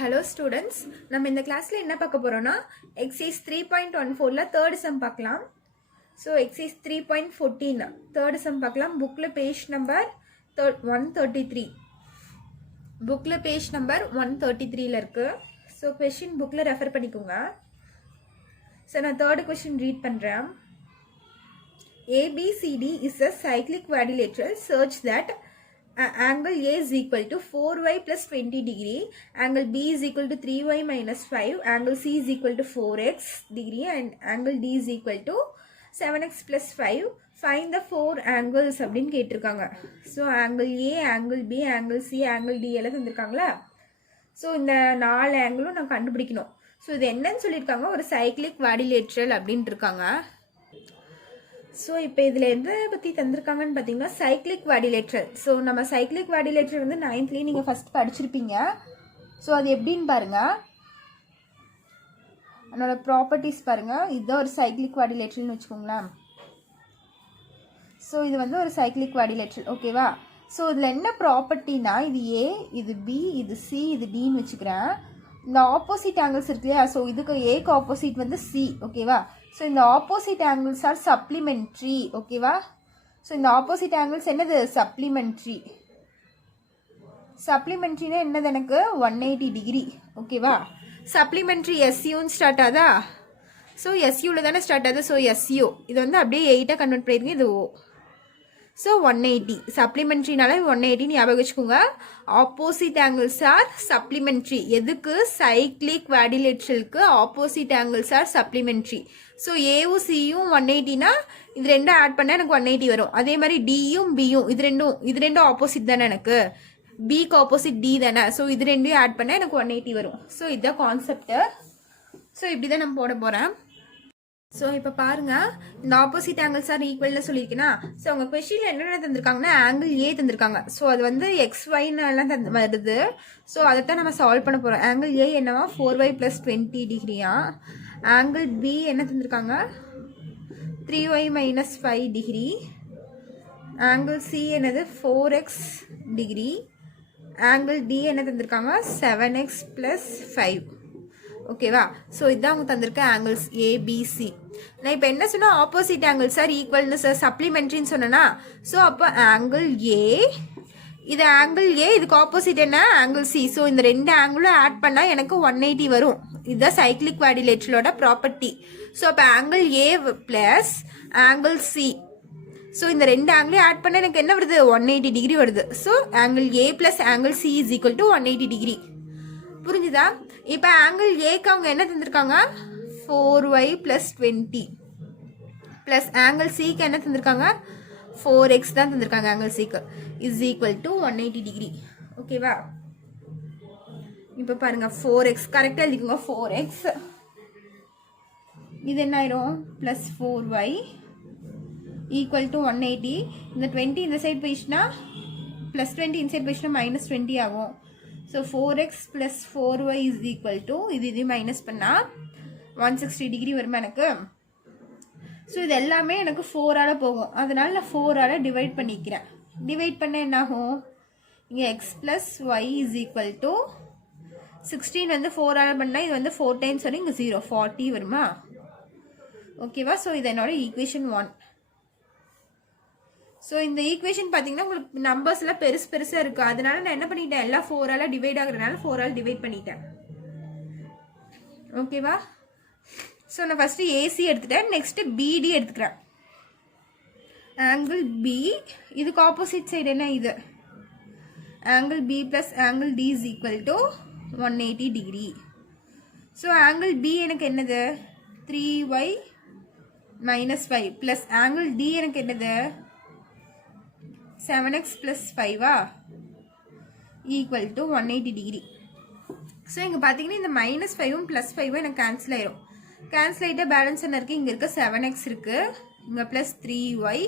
Hello students, நம்ம இந்த கிளாஸ்ல என்ன பார்க்க போறோம்னா exercise 3.14ல third sum பார்க்கலாம். So exercise 3.14 third sum பார்க்கலாம். bookல page number 133. bookல page number 133ல இருக்கு. So question bookல ரெஃபர் பண்ணிக்கோங்க. So நான் third question read பண்றேன். ABCD is a cyclic quadrilateral such that angle A is equal to 4y plus 20 degree, angle B is equal to 3y minus 5, angle C is equal to 4x degree and angle D is equal to 7x plus 5. Find the four angles அப்படின்னு கேட்டிருக்காங்க. So angle A, angle B, angle C, angle D எல்லாம் தந்திருக்காங்களா. So இந்த 4 ஆங்கிளும் நான் கண்டுபிடிக்கணும். So இது என்னன்னு சொல்லியிருக்காங்க, ஒரு சைக்ளிக் குவாடிலேட்ரல் அப்படின்ட்டு இருக்காங்க. ஸோ இப்போ இதில் எதை பற்றி தந்திருக்காங்கன்னு பார்த்தீங்கன்னா சைக்ளிக் குவாடிலேட்ரல். ஸோ நம்ம சைக்ளிக் குவாடிலேட்ரல் வந்து 9th நீங்கள் ஃபஸ்ட் படிச்சிருப்பீங்க. ஸோ அது எப்படின்னு பாருங்கள், அதனோட ப்ராப்பர்ட்டிஸ் பாருங்கள். இதுதான் ஒரு சைக்ளிக் குவாடிலேட்ரல்னு வச்சுக்கோங்களேன். ஸோ இது வந்து ஒரு சைக்ளிக் குவாடிலேட்ரல், ஓகேவா. ஸோ இதில் என்ன ப்ராப்பர்ட்டினா, இது ஏ, இது பி, இது சி, இது டின்னு வச்சுக்கிறேன். இந்த ஆப்போசிட் ஆங்கிள்ஸ் இருக்கு இல்லையா, ஸோ இதுக்கு ஏக்கு ஆப்போசிட் வந்து சி, ஓகேவா. ஸோ இந்த ஆப்போசிட் ஆங்கிள்ஸ் ஆர் சப்ளிமெண்ட்ரி, ஓகேவா. ஸோ இந்த ஆப்போசிட் ஆங்கிள்ஸ் என்னது, சப்ளிமெண்ட்ரி. சப்ளிமெண்ட்ரினா என்னது, எனக்கு 180 டிகிரி, ஓகேவா. சப்ளிமெண்ட்ரி எஸ்யூன்னு ஸ்டார்ட் ஆகுதா. ஸோ எஸ்யூவில் தானே ஸ்டார்ட் ஆகுது. ஸோ எஸ்யூ இது வந்து அப்படியே 8 கன்வெர்ட் பண்ணியிருக்கீங்க, இது ஓ. ஸோ 180 சப்ளிமெண்ட்ரினால 180 ஞாபகம் வச்சுக்கோங்க. Opposite angles are supplementary. எதுக்கு, சைக்ளிக் குவாடிலேட்ரலுக்கு opposite angles are supplementary. So ஏவும் சியும் 180னா இது ரெண்டும் ஆட் பண்ணால் எனக்கு 180 வரும். அதே மாதிரி டியும் பியும் இது ரெண்டும் ஆப்போசிட் தானே, எனக்கு பிக்கு ஆப்போசிட் டி தானே. ஸோ இது ரெண்டையும் ஆட் பண்ணால் எனக்கு 180 வரும். ஸோ இதுதான் கான்செப்டு. ஸோ இப்படி தான் நான் போட போகிறேன். ஸோ இப்போ பாருங்கள், இந்த ஆப்போசிட் ஆங்கிள்ஸ் ஆர் ஈக்குவல்னு சொல்லியிருக்கேன்னா, ஸோ உங்கள் கொஸ்டினில் என்னென்ன தந்திருக்காங்கன்னா ஆங்கிள் ஏ தந்திருக்காங்க. ஸோ அது வந்து XYன்னு வருது. ஸோ அதைத்தான் நம்ம சால்வ் பண்ண போகிறோம். ஆங்கிள் ஏ என்னவா 4y + 20 டிகிரியா. ஆங்கிள் பி என்ன தந்திருக்காங்க 3y - 5 டிகிரி. ஆங்கிள் சி என்னது 4x டிகிரி. ஆங்கிள் டி என்ன தந்திருக்காங்க 7x + 5, ஓகேவா. ஸோ இதுதான் அவங்க தந்திருக்க ஆங்கிள்ஸ் ஏபிசி. நான் இப்போ என்ன சொன்னால் ஆப்போசிட் ஆங்கிள்ஸ் சார் ஈக்குவல்னு சார் சப்ளிமெண்ட்ரின்னு சொன்னேன்னா, ஸோ அப்போ ஆங்கிள் ஏ, இது ஆங்கிள் ஏ, இதுக்கு ஆப்போசிட் என்ன ஆங்கிள் சி. ஸோ இந்த ரெண்டு ஆங்கிளும் ஆட் பண்ணால் எனக்கு 180 வரும். இதுதான் சைக்ளிக் குவாடிலேட்ரலோட ப்ராப்பர்ட்டி. ஸோ அப்போ ஆங்கிள் ஏ ப்ளஸ் ஆங்கிள் சி, ஸோ இந்த ரெண்டு ஆங்கிளையும் ஆட் பண்ணால் எனக்கு என்ன வருது 180 டிகிரி வருது. So angle A plus angle C is equal to 180 degree. புரிஞ்சுதா. இப்போ ஆங்கிள் ஏக்கு அவங்க என்ன தந்திருக்காங்க 4y + 20 ப்ளஸ் ஆங்கிள் சிக்கு என்ன தந்திருக்காங்க 4x தான் தந்திருக்காங்க. ஆங்கிள் சிக்கு இஸ் ஈக்குவல் டு 180 டிகிரி, ஓகேவா. இப்போ பாருங்க 4x கரெக்டாக எழுதிக்கோங்க. 4x இது என்ன ஆயிரும் ப்ளஸ் 4y ஈக்குவல் டு 180. இந்த 20 இந்த சைட் போயிடுச்சுன்னா ப்ளஸ் 20 இந்த சைட் போயிடுச்சுன்னா -20 ஆகும். So 4x + 4y is equal to இது மைனஸ் பண்ணால் 160 டிகிரி வருமா எனக்கு. ஸோ இது எல்லாமே எனக்கு 4ஆல் போகும். அதனால் நான் 4ஆல் டிவைட் பண்ணிக்கிறேன். டிவைட் பண்ண என்னாகும், இங்கே x + y is equal to 16 வந்து 4ஆல் பண்ணால் இது வந்து 4 டைம்ஸ் வரும், இங்கே 0 40 வருமா, ஓகேவா. ஸோ இது என்னோட ஈக்குவேஷன் 1. ஸோ இந்த ஈக்குவேஷன் பார்த்தீங்கன்னா உங்களுக்கு நம்பர்ஸ் எல்லாம் பெருசாக இருக்குது. அதனால நான் என்ன பண்ணிட்டேன், எல்லாம் 4ஆல் டிவைட் ஆகுறதுனால 4ஆல் டிவைட் பண்ணிட்டேன், ஓகேவா. ஸோ நான் ஃபஸ்ட்டு ஏசி எடுத்துட்டேன், நெக்ஸ்ட்டு பிடி எடுத்துக்கிறேன். ஆங்கிள் பி, இதுக்கு ஆப்போசிட் சைடு என்ன இது angle B plus angle D is equal to 180 degree. So angle B எனக்கு என்னது 3y - 5 ப்ளஸ் ஆங்கிள் டி எனக்கு என்னது 7x + 5 equal to 180 degree. So இங்கே பார்த்தீங்கன்னா இந்த -5ம் +5 எனக்கு கேன்சல் ஆயிரும். கேன்சல் ஆகிட்டா பேலன்ஸ் என்ன இருக்குது, இங்கே இருக்க 7x இருக்குது, இங்கே ப்ளஸ் 3y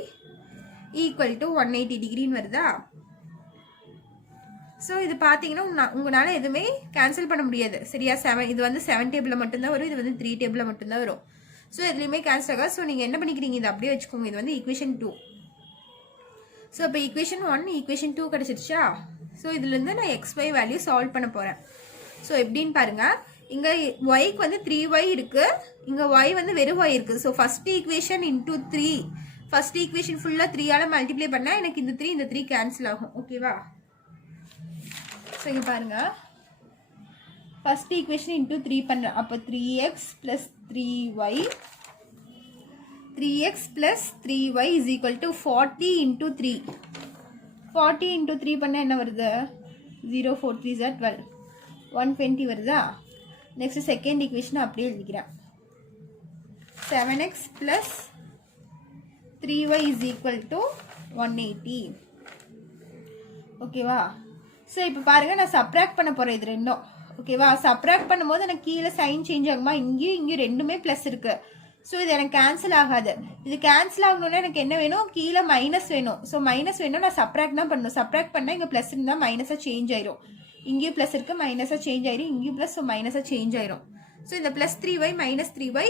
ஈக்குவல் டு 180 டிகிரின்னு வருதா. ஸோ இது பார்த்தீங்கன்னா உங்களால் எதுவுமே கேன்சல் பண்ண முடியாது, சரியா. இது வந்து 7 டேபிளில் மட்டும்தான் வரும், இது வந்து 3 டேபிளில் மட்டும்தான் வரும். ஸோ எதுலேயுமே கேன்சல் ஆகாது. ஸோ நீங்கள் என்ன பண்ணிக்கிறீங்க, இது அப்படியே வச்சுக்கோங்க. இது வந்து ஈக்குவேஷன் 2. ஸோ இப்போ ஈக்குவேஷன் 1 ஈக்குவேஷன் 2 கிடச்சிருச்சா. ஸோ இதுலேருந்து நான் XY வேல்யூ சால்வ் பண்ண போகிறேன். ஸோ எப்படின்னு பாருங்க, இங்கே ஒய்க்கு வந்து 3y இருக்கு, இங்கே ஒய் வந்து வெறும் ஒய் இருக்கு. So first equation into 3, first equation ஃபுல்லாக 3ஆல் மல்டிப்ளை பண்ணால் எனக்கு இந்த 3 கேன்சல் ஆகும். ஓகேவா? ஸோ இங்கே பாருங்க, ஃபர்ஸ்ட் ஈக்குவேஷன் இன்டூ 3 பண்ணுறேன். அப்போ 3x + 3y, 3x + 3y is equal to 40 × 3. 40 × 3 பண்ணால் என்ன வருது? 0 4 3 are 12, 120 வருதா? நெக்ஸ்ட் செகண்ட் ஈக்குவேஷன் அப்படியே எழுதிக்கிறேன். 7x + 3y is equal to 180. ஓகேவா? ஸோ இப்போ பாருங்க, நான் சப்ராக்ட் பண்ண போகிறேன் இது ரெண்டும். ஓகேவா? சப்ராக்ட் பண்ணும்போது எனக்கு கீழே சைன் சேஞ்ச் ஆகுமா? இங்கேயும் ரெண்டுமே ப்ளஸ் இருக்கு. ஸோ இது எனக்கு கேன்சல் ஆகாது. இது கேன்சல் ஆகணும்னா எனக்கு என்ன வேணும்? கீழே மைனஸ் வேணும். ஸோ மைனஸ் வேணும், நான் சப்ராக்ட் தான் பண்ணணும். சப்ராக்ட் பண்ணால் இங்கே ப்ளஸ் இருந்தால் மைனஸாக சேஞ்ச் ஆயிரும். இங்கேயும் ப்ளஸ் இருக்கு, மைனஸாக சேஞ்ச் ஆயிரும். இங்கேயும் ப்ளஸ், ஸோ மைனஸாக சேஞ்ச் ஆயிரும். ஸோ இந்த +3y -3y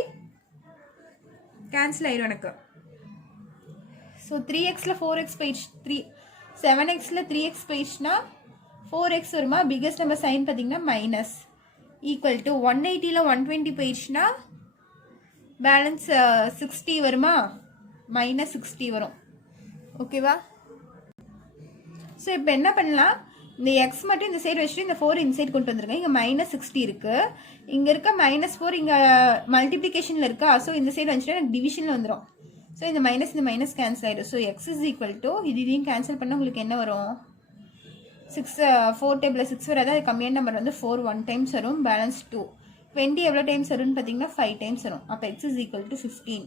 கேன்சல் ஆயிரும் எனக்கு. ஸோ 3xல 4x போயிடுச்சு, 7xல 3x போயிடுச்சுன்னா 4x வருமா? பிகஸ்ட் நம்பர் சைன் பார்த்தீங்கன்னா மைனஸ், ஈக்குவல் டு 180ல 120 போயிடுச்சுன்னா பேலன்ஸ் 60 வருமா? -60 வரும். ஓகேவா? ஸோ இப்போ என்ன பண்ணலாம், இந்த எக்ஸ் மட்டும் இந்த சைடு வச்சுட்டு இந்த 4 இந்த சைடு கொண்டு வந்துருங்க. இங்கே -60 இருக்கு, இங்கே இருக்க -4 இங்கே மல்டிப்ளிகேஷனில் இருக்கா? ஸோ இந்த சைடு வந்துச்சுன்னா எனக்கு டிவிஷனில் வந்துடும். ஸோ இந்த மைனஸ் கேன்சல் ஆயிடும். So X is equal to இதையும் கேன்சல் பண்ணால் உங்களுக்கு என்ன வரும்? 6 4 டேபிள் 6 வராது, அது கம்மியான நம்பர் வந்து 4 1 டைம்ஸ் வரும், பேலன்ஸ் 2. 20 எவ்வளோ டைம்ஸ் வரும்னு பார்த்தீங்கன்னா 5 டைம்ஸ் வரும். அப்போ X is equal to 15.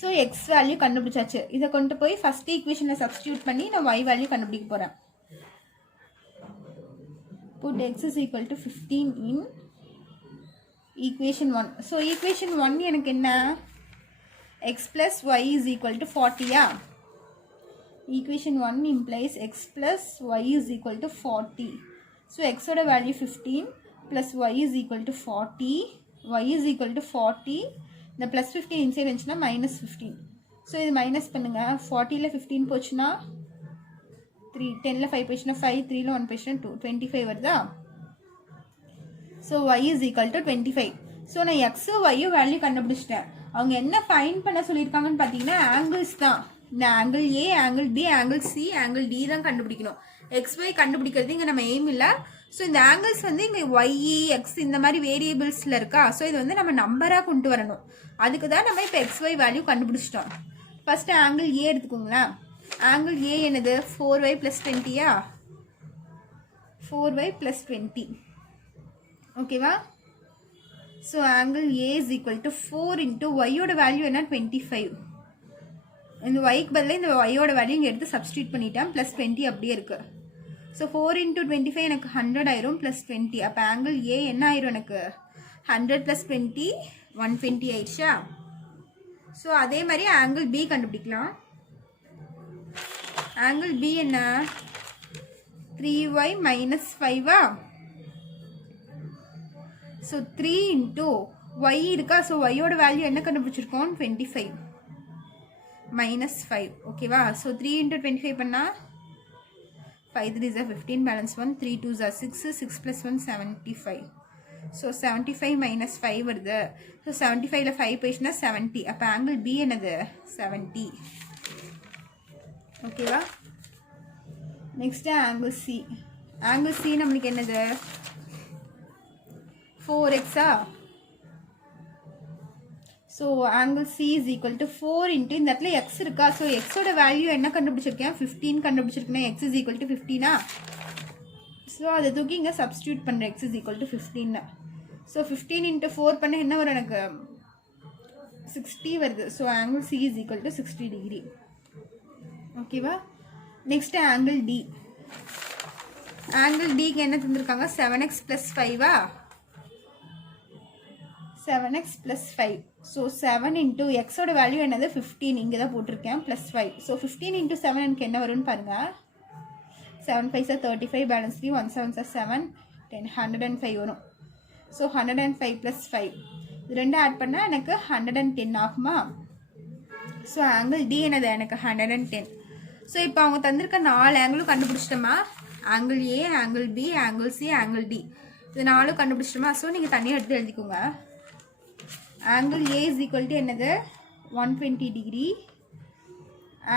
So X value கண்டுபிடிச்சாச்சு. இதை கொண்டு போய் ஃபர்ஸ்ட் ஈக்குவேஷனில் சப்ஸ்டியூட் பண்ணி நான் ஒய் வேல்யூ கண்டுபிடிக்க போகிறேன். put x is equal to 15 in equation 1. So equation 1 எனக்கு என்ன? x plus y is equal to 40. Equation 1 implies x plus y is equal to 40. So x oda value 15 plus y is equal to 40. Y is equal to 40. The plus 15 inside வந்துச்சுனா minus 15. So இது minus பண்ணுங்க. 40ல 15 போச்சுனா 3, 10ல 5 போச்சுனா 5, 3ல 1 போச்சுனா 2, 25 வருதா? So y is equal to 25. So நான் x y value கண்டுபிடிச்சிட்டேன். அவங்க என்ன ஃபைண்ட் பண்ண சொல்லியிருக்காங்கன்னு பார்த்தீங்கன்னா ஆங்கிள்ஸ் தான். இந்த angle A, angle B, angle C, angle D தான் கண்டுபிடிக்கணும். XY கண்டுபிடிக்கிறது இங்கே நம்ம எய்ம் இல்லை. ஸோ இந்த ஆங்கிள்ஸ் வந்து இங்கே ஒய், எக்ஸ் இந்த மாதிரி வேரியபிள்ஸில் இருக்கா? ஸோ இது வந்து நம்ம நம்பராக கொண்டு வரணும். அதுக்கு தான் நம்ம இப்போ XY வேல்யூ கண்டுபிடிச்சிட்டோம். ஃபஸ்ட்டு ஆங்கிள் ஏ எடுத்துக்கோங்களேன். ஆங்கிள் ஏ என்னது? 4y + 20. 4y + 20. ஓகேவா? So angle A is equal to 4 into ஒய்யோட வேல்யூ என்ன? 25. இந்த ஒய்க்கு பதிலாக இந்த ஒய்யோட வேல்யூ இங்கே எடுத்து சப்ஸ்டியூட் பண்ணிட்டேன். +20 அப்படியே இருக்கு. ஸோ 4 × 25 எனக்கு 100 ஆயிரும், +20. அப்போ ஆங்கிள் ஏ என்ன ஆயிரும் எனக்கு? 100 + 20 120 ஆயிடுச்சா? ஸோ அதே மாதிரி ஆங்கிள் பி கண்டுபிடிக்கலாம். ஆங்கிள் பி என்ன? 3y - 5. ஸோ 3 இன்ட்டு ஒய் இருக்கா? ஸோ ஒய்யோட வேல்யூ என்ன கண்டுபிடிச்சிருக்கோம்? 25 -5. ஓகேவா? ஸோ 3 × 25 பண்ணால் 5 3s are 15, balance 1, 3 2s are 6, 6 + 1 75. So 75 - 5 வருது. ஸோ 75ல 5 போயிடுச்சுன்னா 70. அப்போ ஆங்கிள் பி என்னது? 70. ஓகேவா? Next angle C. Angle C நம்மளுக்கு என்னது? 4x. So angle C is equal to 4 into இந்த இடத்துல எக்ஸ் இருக்கா? ஸோ எக்ஸோட வேல்யூ என்ன கண்டுபிடிச்சிருக்கேன்? 15 கண்டுபிடிச்சிருக்கேன். X is equal to 15. So அதை தூக்கி இங்கே சப்ஸ்டியூட் பண்ணுறேன். X is equal to 15. So 15 × 4 பண்ண என்ன வரும் எனக்கு? 60 வருது. So angle C is equal to 60 degree. ஓகேவா? Next angle D. ஆங்கிள் டிக்கு என்ன தந்துருக்காங்க? 7x + 5. 7x + 5. ஸோ 7 இன்ட்டு எக்ஸோட வேல்யூ என்னது? 15. இங்கே தான் போட்டிருக்கேன், +5. ஸோ 15 × 7 எனக்கு என்ன வரும்னு பாருங்கள். 7 5s are 35, balance 3, 1 7s are 7, 10, 105 வரும். ஸோ 105 + 5 இது ரெண்டும் ஆட் பண்ணால் எனக்கு 110 ஆகுமா? ஸோ ஆங்கிள் டி என்னது? எனக்கு 110. ஸோ இப்போ அவங்க தந்திருக்க 4 ஆங்கிளும் கண்டுபிடிச்சிட்டோமா? Angle A, angle B, angle C, angle D. இது 4 கண்டுபிடிச்சிட்டோமா? ஸோ நீங்கள் தனியாக எடுத்து எழுதிக்கோங்க. Angle A is equal to என்னது 120 degree,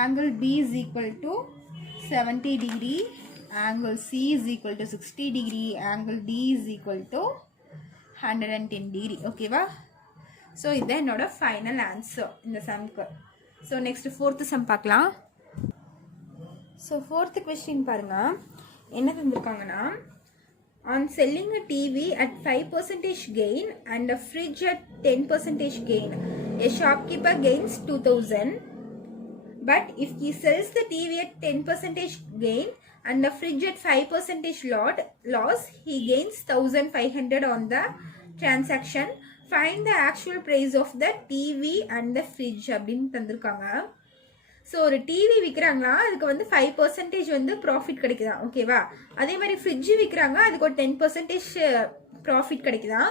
angle B is equal to 70 degree, angle C is equal to 60 degree, angle D is equal to 110 degree. ஓகேவா? So இதுதான் என்னோட ஃபைனல் ஆன்சர் இந்த சம்க்கு. ஸோ நெக்ஸ்ட் 4th சம் பார்க்கலாம். So 4th question பாருங்கள், என்ன தந்திருக்காங்கன்னா, on selling a TV at 5% gain and a fridge at 10% gain, a shopkeeper gains 2000. But if he sells the TV at 10% gain and the fridge at 5% loss, he gains 1500 on the transaction. Find the actual price of the TV and the fridge அப்படின்னு தந்திருக்காங்க. So ஒரு TV விற்கிறாங்களா, அதுக்கு வந்து 5% வந்து profit கிடைக்குதா? ஓகேவா? அதே மாதிரி ஃப்ரிட்ஜு விற்கிறாங்க, அதுக்கு ஒரு 10% ப்ராஃபிட் கிடைக்குதா?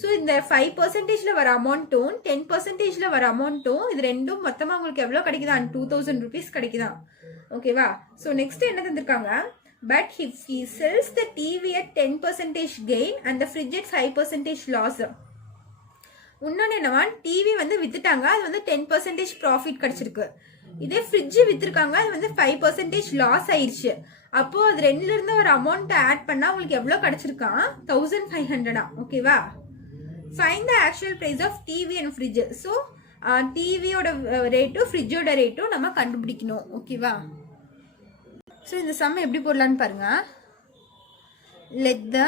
ஸோ இந்த 5%ல் வர அமௌண்ட்டும் 10%ல் வர அமௌண்ட்டும் இது ரெண்டும் மொத்தமாக உங்களுக்கு எவ்வளோ கிடைக்குதா? 2000 rupees கிடைக்குதா? ஓகேவா? ஸோ நெக்ஸ்ட் என்ன தந்திருக்காங்க, but if he sells the TV at 10% gain and the fridge at 5% loss. இன்னொன்று என்னவா, டிவி வந்து வித்துட்டாங்க, அது வந்து 10% ப்ராஃபிட் கிடைச்சிருக்கு. இதே ஃப்ரிட்ஜு வித்துருக்காங்க, அது வந்து 5% லாஸ் ஆயிடுச்சு. அப்போ அது ரெண்டுல இருந்து ஒரு அமௌண்ட் ஆட் பண்ணா உங்களுக்கு எவ்வளோ கிடைச்சிருக்கான்? 1500. ஓகேவா? Find the actual price of TV and fridge. So டிவியோட ரேட்டும் ஃப்ரிட்ஜோட ரேட்டும் நம்ம கண்டுபிடிக்கணும். ஓகேவா? ஸோ இந்த சம் எப்படி போடலான்னு பாருங்க. Let the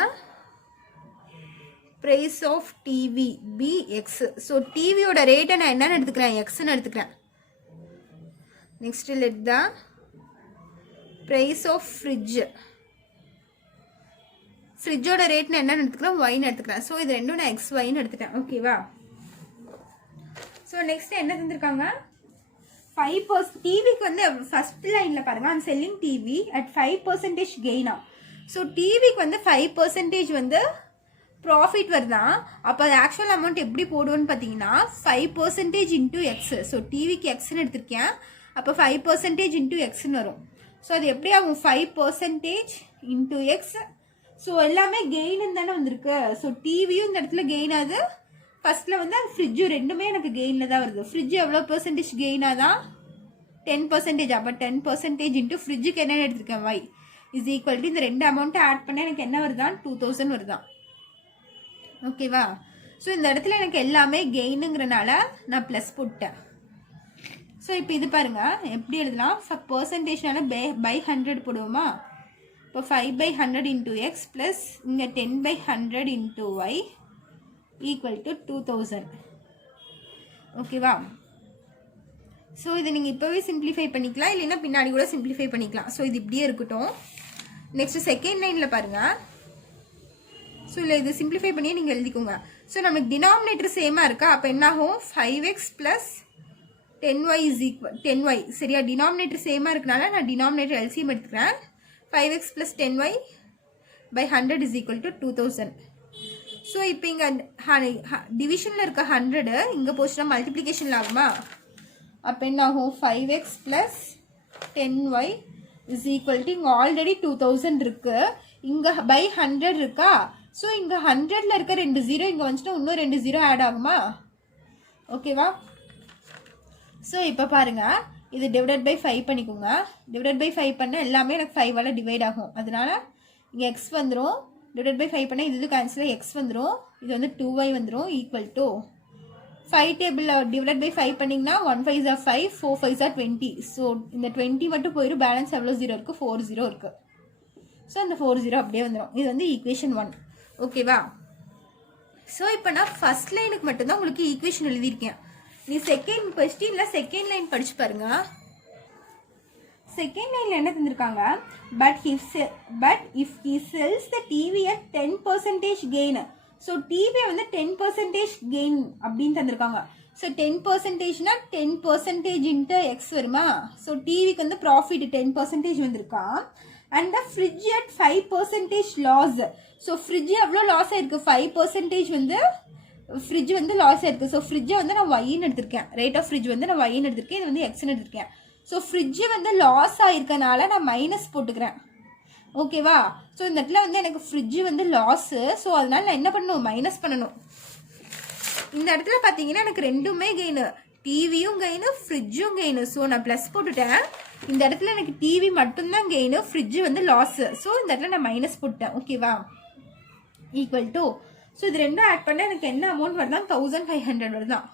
price of TV be X. So டிவியோட ரேட்டை நான் என்னன்னு எடுத்துக்கிறேன்? எக்ஸ்ன்னு எடுத்துக்கிறேன். Next, let the price of fridge. ஃப்ரிட்ஜோட ரேட்னு என்ன எடுத்துக்கிறேன்? ஒய்னு எடுத்துக்கிறேன். ஸோ இது ரெண்டும் நான் எக்ஸ் ஒய்னு எடுத்துட்டேன். ஓகேவா? ஸோ நெக்ஸ்ட் என்ன தந்திருக்காங்க, 5% டிவிக்கு வந்து ஃபர்ஸ்ட் லைனில் பாருங்க, அந்த செல்லிங் டிவி அட் 5% கெயினா. ஸோ டிவிக்கு வந்து 5% வந்து ப்ராஃபிட் வருதான். அப்போ அது ஆக்சுவல் அமௌண்ட் எப்படி போடுவோன்னு பார்த்தீங்கன்னா 5% இன்டூ எக்ஸ். ஸோ டிவிக்கு எக்ஸ்ன்னு எடுத்திருக்கேன், அப்போ 5% இன்டூ எக்ஸ்ன்னு வரும். ஸோ அது எப்படி ஆகும்? 5% இன்டூ எக்ஸ். ஸோ எல்லாமே கெயின் தானே வந்திருக்கு. ஸோ டிவியும் இந்த இடத்துல கெயின் ஆகுது, ஃபர்ஸ்ட்டில் வந்து அது ஃப்ரிட்ஜும் ரெண்டுமே எனக்கு கெயினில் தான் வருது. ஃப்ரிட்ஜ் எவ்வளோ பெர்சன்டேஜ் கெயினாக தான்? 10%. அப்போ 10% இன்டூ ஃப்ரிட்ஜுக்கு என்ன எடுத்திருக்கேன்? ஒய் இஸ் ஈக்குவல் டு இந்த ரெண்டு அமௌண்ட்டை ஆட் பண்ண எனக்கு என்ன வருதான்? 2000 வருதான். ஓகேவா? ஸோ இந்த இடத்துல எனக்கு எல்லாமே கெயினுங்கிறனால நான் ப்ளஸ் போட்டேன். ஸோ இப்போ இது பாருங்க, எப்படி எழுதலாம்? பர்சன்டேஜ்னால பை 100 போடுவோமா? இப்போ 5/100 இன்டூ எக்ஸ் ப்ளஸ் இங்கே 10/100 இன்டூ ஒய் ஈக்குவல் டு 2000. ஓகேவா? ஸோ இதை நீங்கள் இப்போவே சிம்பிளிஃபை பண்ணிக்கலாம், இல்லைன்னா பின்னாடி கூட சிம்பிளிஃபை பண்ணிக்கலாம். ஸோ இது இப்படியே இருக்கட்டும். நெக்ஸ்ட் செகண்ட் லைனில் பாருங்கள். ஸோ இல்லை இது சிம்பிளிஃபை பண்ணியே நீங்கள் எழுதிக்கோங்க. ஸோ நமக்கு டினாமினேட்டர் சேமாக இருக்கா, அப்போ என்னாகும்? 5x plus 10y is equal 10y. சரியா? டினாமினேட்டர் சேமாக இருக்கனால நான் டினாமினேட்டர் எல்சிஎம் எடுத்துக்கிறேன். 5x plus 10y by 100 is equal to 2000. So இப்போ இங்கே டிவிஷனில் இருக்க 100 இங்கே போச்சுன்னா மல்டிப்ளிகேஷனில் ஆகுமா? அப்போ என்ன ஆகும்? 5x plus 10y is equal to இங்கே ஆல்ரெடி 2000 இருக்கு, இங்கே பை 100 இருக்கா? ஸோ இங்கே 100ல் இருக்க 2 0 இங்கே வந்துச்சுன்னா இன்னும் 2 0 ஆட் ஆகுமா? ஓகேவா? ஸோ இப்போ பாருங்கள், இது டிவைடட் பை 5 பண்ணிக்கோங்க. டிவைடட் பை 5 பண்ண எல்லாமே எனக்கு 5ஆல் டிவைட் ஆகும். அதனால இங்கே எக்ஸ் வந்துடும். டிவைடட் பை 5 பண்ணால் இது கேன்சல், எக்ஸ் வந்துடும். இது வந்து 2y வந்துடும் ஈக்குவல் டு 5 டேபிளில் டிவைடட் பை 5 பண்ணிங்கன்னா 1 5s are 5, 4 5s are 20. So இந்த 20 மட்டும் போயிடும், பேலன்ஸ் எவ்வளோ 0 இருக்குது? 4 0 இருக்குது. ஸோ அந்த 4 0 அப்படியே வந்துடும். இது வந்து ஈக்குவேஷன் 1. ஓகேவா? ஸோ இப்போ நான் ஃபர்ஸ்ட் லைனுக்கு மட்டும்தான் உங்களுக்கு ஈக்குவேஷன் எழுதியிருக்கேன். நீ செகண்ட் கொஸ்டினில் செகண்ட் லைன் படிச்சு பாருங்க. செகண்ட் லைனில் என்ன தந்திருக்காங்க? But if he sells the TV at 10% gain. So டிவியை வந்து 10% கெயின் அப்படின்னு தந்திருக்காங்க. ஸோ 10%னா 10% இன்ட்டு எக்ஸ் வருமா? ஸோ டிவிக்கு வந்து ப்ராஃபிட் 10% வந்திருக்கா. And the fridge at 5% loss. So fridge எவ்வளோ லாஸ் ஆயிருக்கு? 5% வந்து ஃப்ரிட்ஜ் வந்து லாஸ் ஆயிருக்கு. ஸோ ஃப்ரிட்ஜை வந்து நான் ஒய்ன்னு எடுத்திருக்கேன். ரேட் ஆஃப் ஃப்ரிட்ஜ் வந்து நான் ஒய்ன்னு எடுத்திருக்கேன், இது வந்து எக்ஸ்ன்னு எடுத்திருக்கேன். ஸோ ஃப்ரிட்ஜு வந்து லாஸ் ஆயிருக்கனால நான் மைனஸ் போட்டுக்கிறேன். ஓகேவா? ஸோ இந்த இடத்துல வந்து எனக்கு ஃப்ரிட்ஜு வந்து லாஸு. ஸோ அதனால நான் என்ன பண்ணணும், மைனஸ் பண்ணணும். இந்த இடத்துல பார்த்தீங்கன்னா எனக்கு ரெண்டுமே கெயின், டிவியும் கெயின், ஃப்ரிட்ஜும் கெயின். ஸோ நான் ப்ளஸ் போட்டுட்டேன். இந்த இடத்துல எனக்கு டிவி மட்டும்தான் கெயின், ஃப்ரிட்ஜு வந்து லாஸு. ஸோ இந்த இடத்துல நான் மைனஸ் போட்டேன். ஓகேவா? ஈக்குவல் டு, ஸோ இது ரெண்டும் ஆட் பண்ணால் எனக்கு என்ன அமௌண்ட் வருதான், 1500 வருதான்.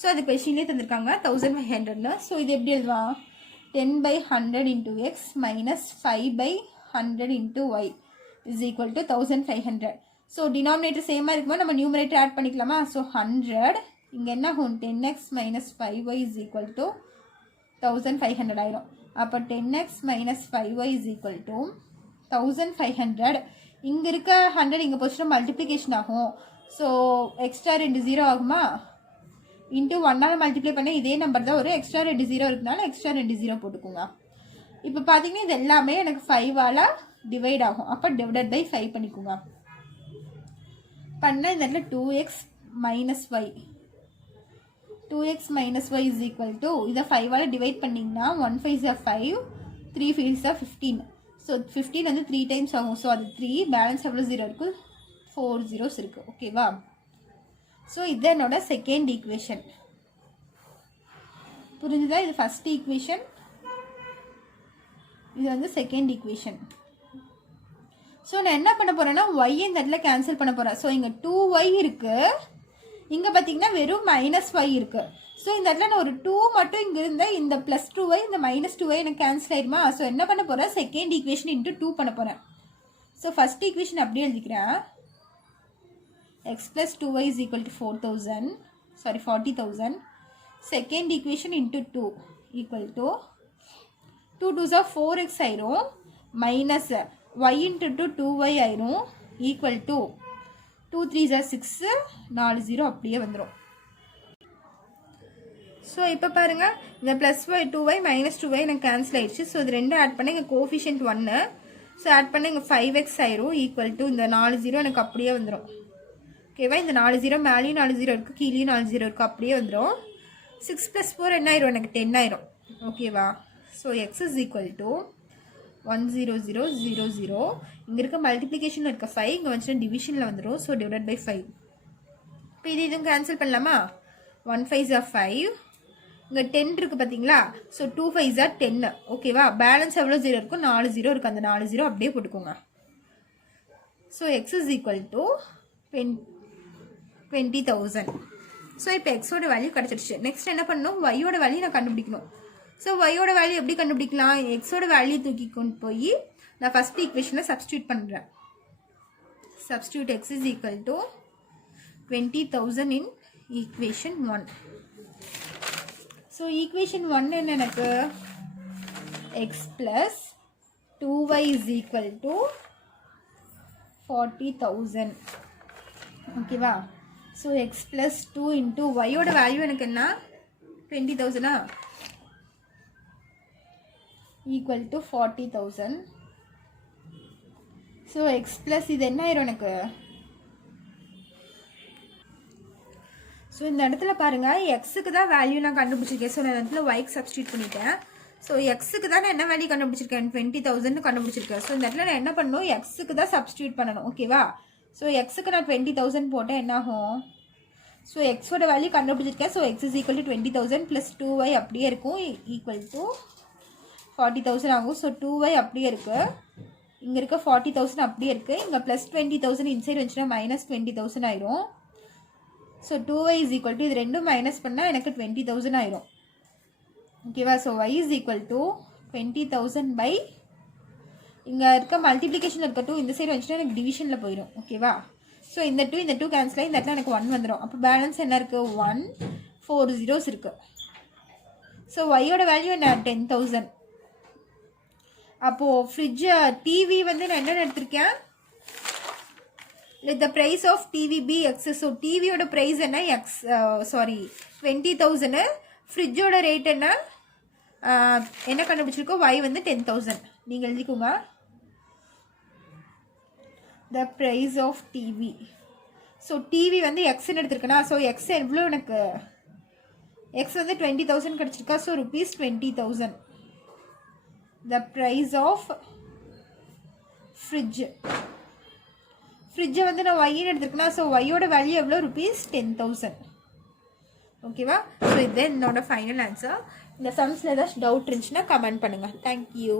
ஸோ அது கொஷின்லேயே தந்திருக்காங்க 1500ன்னு. ஸோ இது எப்படி எழுதுவான், 10/100 into x minus 5/100 into y is equal to 1500. So denominator சேமாக இருக்கும்போது நம்ம நியூமரேட்டர் ஆட் பண்ணிக்கலாமா? ஸோ 100 இங்கே என்ன ஆகும், 10x minus 5y is equal to 1500 ஆயிரும். அப்போ 10x minus 5y is equal to 1500. இங்கே இருக்க 100 இங்கே போச்சுன்னா மல்டிப்ளிகேஷன் ஆகும். ஸோ எக்ஸ்ட்ரா 2 0 ஆகுமா? இன்ட்டு 1ஆல் மல்டிப்ளை பண்ண இதே நம்பர் தான் வரும். எக்ஸ்ட்ரா 2 0 இருக்குனால எக்ஸ்ட்ரா 2 0 போட்டுக்கோங்க. இப்போ பார்த்தீங்கன்னா இது எல்லாமே எனக்கு 5ஆல் டிவைட் ஆகும். அப்போ டிவைடட் பை 5 பண்ணிக்கோங்க. பண்ணால் இந்த இடத்துல 2x minus y 2x minus y is equal to, இதை 5ஆல் டிவைட் பண்ணிங்கன்னா 1 5 is 5, 3 5 is 15. ஸோ 15 வந்து 3 டைம்ஸ் ஆகும். ஸோ அது 3, பேலன்ஸ் எவ்வளோ 0 இருக்குது, 4 zeros இருக்குது. ஓகேவா? ஸோ இது என்னோட செகண்ட் ஈக்குவேஷன். புரிஞ்சுதா? இது ஃபர்ஸ்ட் ஈக்குவேஷன், இது வந்து செகண்ட் ஈக்குவேஷன். ஸோ நான் என்ன பண்ண போகிறேன்னா ஒய் இந்த இடத்துல கேன்சல் பண்ண போகிறேன். ஸோ இங்கே 2y இருக்குது, இங்கே பார்த்தீங்கன்னா வெறும் -y இருக்குது. ஸோ இந்த இடத்துல நான் ஒரு 2 மட்டும் இங்கே இருந்தால் இந்த +2y இந்த -2y எனக்கு கேன்சல் ஆயிடுமா? ஸோ என்ன பண்ண போகிறேன், செகண்ட் ஈக்குவேஷன் இன்ட்டு 2 பண்ண போகிறேன். ஸோ ஃபர்ஸ்ட் ஈக்குவேஷன் அப்படியே எழுதிக்கிறேன். x plus 2y is equal to 40,000. Second equation into 2 equal to 2 2s are 4x ஆயிரும் minus y into 2y ஆயிரும் equal to 2 3s are 6, 4 0 அப்படியே வந்துரும். ஸோ இப்போ பாருங்க, இந்த +y 2y minus 2y எனக்கு கேன்சல் ஆயிடுச்சு. ஸோ இது ரெண்டும் ஆட் பண்ண இங்கே கோஃபிஷியன்ட் 1. ஸோ ஆட் பண்ண இங்கே 5x ஆயிரும் ஈக்குவல் டு இந்த 4 0 எனக்கு அப்படியே வந்துடும். ஓகேவா? இந்த 4 0 மேலேயும் 4 0 இருக்குது, கீழேயும் 4 0 இருக்குது, அப்படியே வந்துடும். 6 + 4 என்ன ஆயிரும், எனக்கு 10 ஆயிரும். ஓகேவா? So x is equal to 1 0 0 0 0. இங்கே இருக்க மல்டிப்ளிகேஷனில் இருக்க 5 இங்கே வந்துச்சுன்னா டிவிஷனில் வந்துடும். So divide by 5. இப்போ இதுவும் கேன்சல் பண்ணலாமா? 1 5 is 5, இங்கே 10 இருக்குது பார்த்தீங்களா? So 2 5 is 10. ஓகேவா? பேலன்ஸ் எவ்வளோ 0 இருக்கும், 4 0 இருக்குது. அந்த 4 0 அப்படியே போட்டுக்கோங்க. So x is equal to 20,000. So இப்போ எக்ஸோட வேல்யூ கிடச்சிருச்சு. நெக்ஸ்ட் என்ன பண்ணணும், ஒய்யோட வேல்யூ நான் கண்டுபிடிக்கணும். ஸோ ஒய்யோட வேல்யூ எப்படி கண்டுபிடிக்கலாம், எக்ஸோட வேல்யூ தூக்கி கொண்டு போய் நான் ஃபஸ்ட் ஈக்குவேஷனில் சப்ஸ்டியூட் பண்ணுறேன். Substitute x is equal to 20,000 in equation 1. So equation 1 என்ன, எனக்கு x plus 2y is equal to 40,000. ஓகேவா? ஸோ எக்ஸ் ப்ளஸ் 2 இன்ட்டு ஒய்யோட வேல்யூ எனக்கு என்ன, 20,000 equal to 40,000. So X plus இது என்ன ஆயிரும் எனக்கு. ஸோ இந்த இடத்துல பாருங்கள், எக்ஸுக்கு தான் வேல்யூ நான் கண்டுபிடிச்சிருக்கேன். ஸோ நான் இடத்துல ஒய்க்கு சப்ஸ்டியூட் பண்ணிட்டேன். ஸோ எக்ஸுக்கு தான் நான் என்ன வேல்யூ கண்டுபிடிச்சிருக்கேன், 20,000 கண்டுபிடிச்சிருக்கேன். ஸோ இந்த இடத்துல நான் என்ன பண்ணணும், எக்ஸுக்கு தான் சப்ஸ்டியூட் பண்ணணும். ஓகேவா? ஸோ எக்ஸுக்கு நான் 20,000 போட்டேன், என்ன ஆகும். ஸோ எக்ஸோட வேல்யூ கண்டுபிடிச்சிருக்கேன். So X is equal to 20,000 plus 2y அப்படியே இருக்கும் ஈக்குவல் டு 40,000 ஆகும். ஸோ 2y அப்படியே இருக்குது, இங்கே இருக்க 40,000 அப்படியே இருக்குது. இங்கே ப்ளஸ் 20,000 இன்சைட் வந்துச்சுன்னா -20,000 ஆயிரும். So 2y is equal to இது ரெண்டும் மைனஸ் பண்ணால் எனக்கு 20,000 ஆயிரும். ஓகேவா? So y is equal to 20,000 by இங்கே இருக்க மல்டிப்ளிகேஷன் இருக்க 2 இந்த சைடு வந்துச்சுன்னா எனக்கு டிவிஷனில் போயிடும். ஓகேவா? ஸோ இந்த 2 கேன்சல் ஆகி இந்த இடத்துல எனக்கு 1 வந்துடும். அப்போ பேலன்ஸ் என்ன இருக்குது, 1 4 zeros இருக்குது. ஸோ ஒய்யோட வேல்யூ என்ன, 10,000. அப்போது ஃப்ரிட்ஜ் டிவி வந்து நான் என்ன எடுத்திருக்கேன், the price of TV be x. So டிவியோட ப்ரைஸ் என்ன, எக்ஸ் 20,000. ஃப்ரிட்ஜோட ரேட் என்ன கண்டுபிடிச்சிருக்கோம், y வந்து 10,000. நீங்கள் எழுதிக்கோங்க. the price of TV. So TV வந்து எக்ஸ்ன்னு எடுத்துருக்கேனா. ஸோ எக்ஸ் எவ்வளோ எனக்கு, எக்ஸ் வந்து 20,000 கிடச்சிருக்கா. So rupees 20,000. the price of ஃப்ரிட்ஜை வந்து நான் ஒய்ன்னு எடுத்துருக்கேன்னா ஸோ ஒய்யோட வேல்யூ எவ்வளோ ருபீஸ் 10,000. ஓகேவா? ஸோ இதுதான் என்னோட ஃபைனல் ஆன்சர். இந்த சம்ஸில் ஏதாச்சும் டவுட் இருந்துச்சுன்னா கமெண்ட் பண்ணுங்கள். தேங்க்யூ.